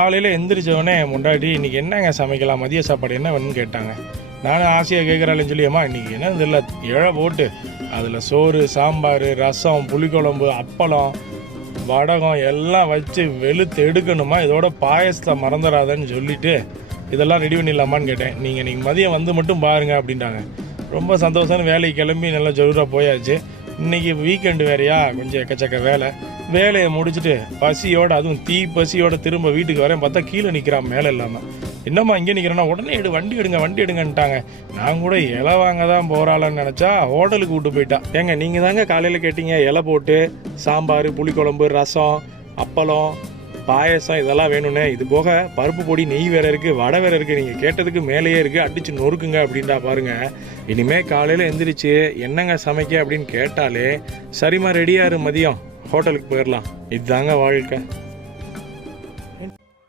காலையில் எந்திரிச்சவொடனே முன்னாடி இன்றைக்கி என்னங்க சமைக்கலாம், மதிய சாப்பாடு என்ன வேணும்னு கேட்டாங்க. நானும் ஆசையாக கேட்குறாள்னு சொல்லியம்மா இன்றைக்கி என்ன இதில் இழை போட்டு அதில் சோறு, சாம்பார், ரசம், புளிக்குழம்பு, அப்பளம், வடகம் எல்லாம் வச்சு வெளுத்து எடுக்கணுமா, இதோட பாயசத்தை மறந்துடாதன்னு சொல்லிவிட்டு இதெல்லாம் ரெடி பண்ணிடலாமான்னு கேட்டேன். நீங்கள் மதியம் வந்து மட்டும் பாருங்கள் அப்படின்ட்டாங்க. ரொம்ப சந்தோஷம்னு வேலைக்கு கிளம்பி நல்லா ஜரூராக போயாச்சு. இன்றைக்கி வீக்கெண்டு வேறையா, கொஞ்சம் எக்கச்சக்க வேலையை முடிச்சுட்டு பசியோடு, அதுவும் தீ பசியோடு திரும்ப வீட்டுக்கு வரேன். பார்த்தா கீழே நிற்கிறான் மேலே இல்லாமல். என்னம்மா இங்கே நிற்கிறேன்னா, உடனே வண்டி எடுங்கன்ட்டாங்க. நான் கூட இலை வாங்க தான் போகிறாளான்னு நினச்சா ஹோட்டலுக்கு விட்டு போயிட்டா. ஏங்க நீங்கள் தாங்க காலையில் கேட்டீங்க இலை போட்டு சாம்பார், புளிக்குழம்பு, ரசம், அப்பளம், பாயசம் இதெல்லாம் வேணும்னே. இது போக பருப்பு பொடி, நெய் வேறு இருக்குது, வடை வேறு இருக்குது. நீங்கள் கேட்டதுக்கு மேலேயே இருக்குது, அடித்து நொறுக்குங்க அப்படின்டா பாருங்கள். இனிமேல் காலையில் எந்திரிச்சு என்னங்க சமைக்க அப்படின்னு கேட்டாலே சரிம்மா ரெடியாரு, மதியம் ஹோட்டலுக்கு போயிடலாம். இதுதாங்க வாழ்க்கை.